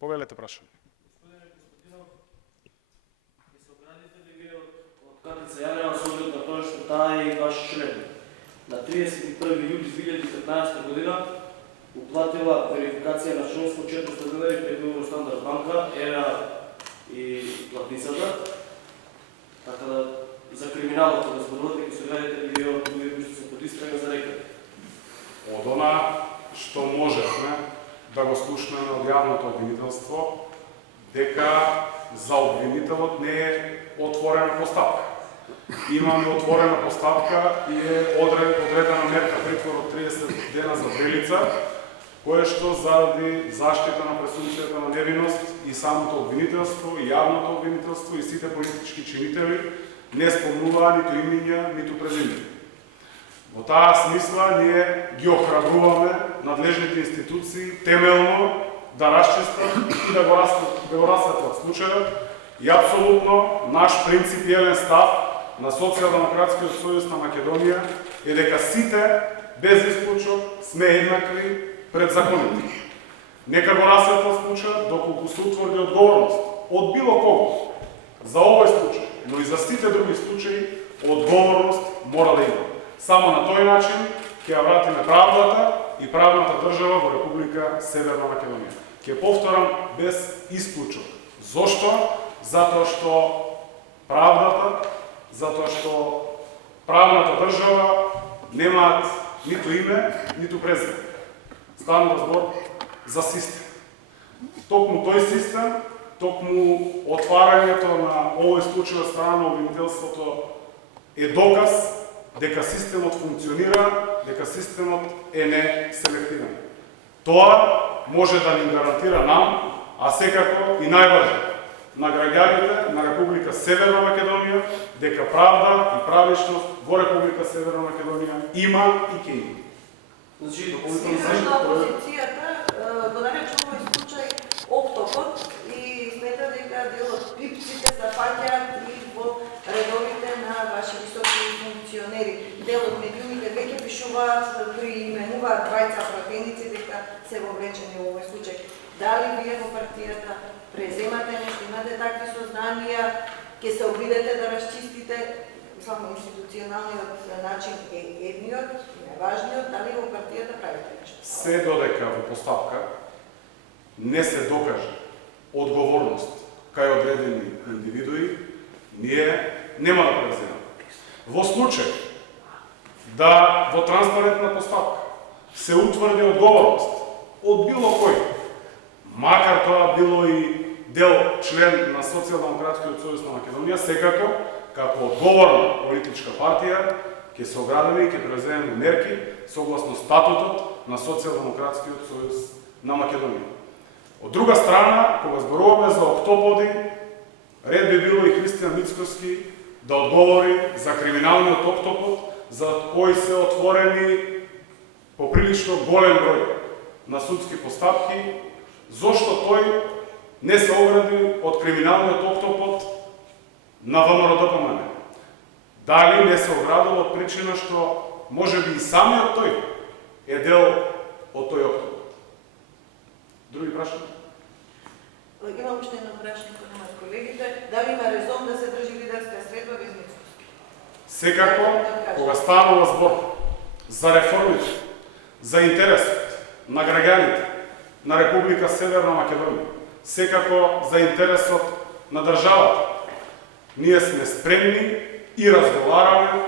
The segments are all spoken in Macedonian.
Повелете прашање. Катица Јанева со оглед на тоа што таа е и ваш член. На 31 јули 2015 година уплатила верификација на членство 400 денари пред Евростандард банка, ера и платницата. Така да за криминалот да зборувате ќе се гледате и вие од луѓе кои се под истрага за рекет. Од она што можевме да го слушнеме од јавното обвинителство, дека за обвинителот не е отворена постапка. Имаме отворена постапка и е одредена мерка притвор од 30 дена за Брелица, кое што заради заштита на презумпцијата на невиност и самото обвинителство, и јавното обвинителство и сите политички чинители не спомнуваа ниту имиња, ниту презимени. Во таа смисла ние ги охрабруваме надлежните институции темелно да расчистат и да го расветлат случајот и апсолутно наш принципиелен став на Социјалдемократскиот сојуз на Македонија е дека сите без исклучок сме еднакви пред законите. Нека го расветлат случајот доколку се утврди одговорност од било кого за овој случај, но и за сите други случаи одговорност мора да има. Само на тој начин ќе ја вратиме правдата и правната држава во Република Северна Македонија. Ќе повторам без исклучок. Зошто? Затоа што правната држава немаат ниту име, ниту презиме. Станува збор за систем. Токму тој систем, токму отварањето на овој случај од страна на обвинителството е доказ дека системот функционира, дека системот е неселективен. Тоа може да ни гарантира нам, а секако и најважно на граѓаните на Република Северна Македонија, дека правда и правичност во Република Северна Македонија има и ќе има. Значи, Сигурно опозицијата го нарече овој случај октопод и смета дека дел од пипците запаѓаат и во редовите на ваши високи функционери. Дел од медиумите веќе пишуваат, приименуваат двајца пратеници дека се вовлечени во овој случај. Дали вие во партијата преземате нешто, имате такви сознанија, ќе се обидете да расчистите само институционалниот начин е едниот, најважниот, дали во партијата правите нешто? Се додека во постапка не се докаже одговорност кај одредени индивидуи, ние нема да преземаме. Во случај да во транспарентна постапка се утврди одговорност од било кој, макар тоа било и дел член на Социјалдемократскиот сојуз на Македонија, секако, како одговорна политичка партија, ќе се оградиме и ќе преземеме мерки согласно статутот на Социјалдемократскиот сојуз на Македонија. Од друга страна, кога зборуваме за октоподи, ред би било и Христијан Мицкоски да одговори за криминалниот октопод, за кој се отворени поприлично голем број на судски постапки, зошто тој не се огради од криминалниот октопод на ВМРО-ДПМН. Дали не се оградил од причина што можеби и самиот тој е дел од тој октопод. Други прашања? Имам уште едно прашање кон моите колегите. Дали има резон да се држи лидерска средба без Мицкоски? Секако, кога станува збор за реформите, за интересот на граѓаните на Република Северна Македонија, секако за интересот на државата, ние сме спремни и разговараме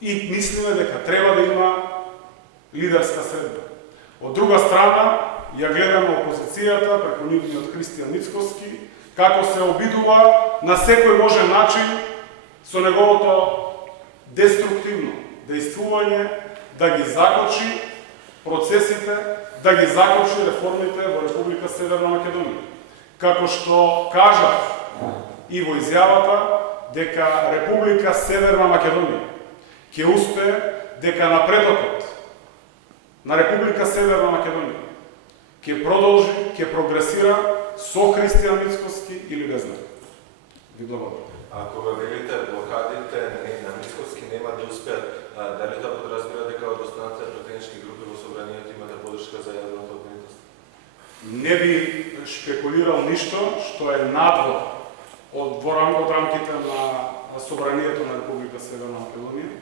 и мислиме дека треба да има лидерска средба. Од друга страна, ја гледаме опозицијата преку нивниот Христијан Мицкоски, како се обидува на секој можен начин со неговото деструктивно дејствување да ги закочи процесите, да ги закочи реформите во Република Северна Македонија. Како што кажав и во изјавата дека Република Северна Македонија ќе успее, дека напредокот на Република Северна Македонија ќе продолжи, ќе прогресира со Христијан Мицкоски или без него. Ви благодарам. Ако велите блокадите на Мицкоски нема да успеат, дали тоа подразбира дека од останатите пратенички групи во собранието имате подршка за јавното обвинителство? не би шпекулирал ништо што е надвор од рамките на Собранието на Република Северна Македонија.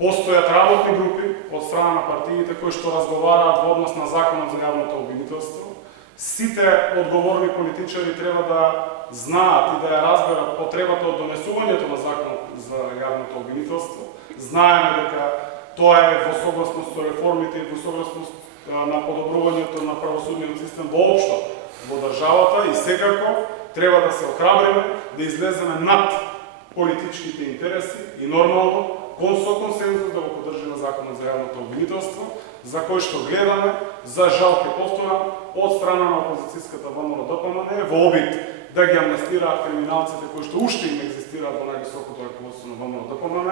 Постојат работни групи од страна на партиите кои што разговараат во однос на Законот за јавното обвинителство. Сите одговорни политичари треба да знаат и да ја разберат потребата од донесувањето на Законот за јавното обвинителство. Знаеме дека тоа е во согласност со реформите и во согласност на подобрувањето на правосудниот систем воопшто во државата и секако треба да се охрабриме, да излеземе над политичките интереси и нормално со консензус да го поддржиме Законот за јавното обвинителство, за кој што гледаме, за жал ке повторам, од страна на опозицијската ВМРО-ДПМН во обид да ги амнестираат криминалците кои што уште им екзистираат во највисокото раководство на ВМРО-ДПМН,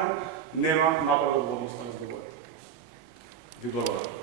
нема напредок во однос на разговорите. Ви благодарам.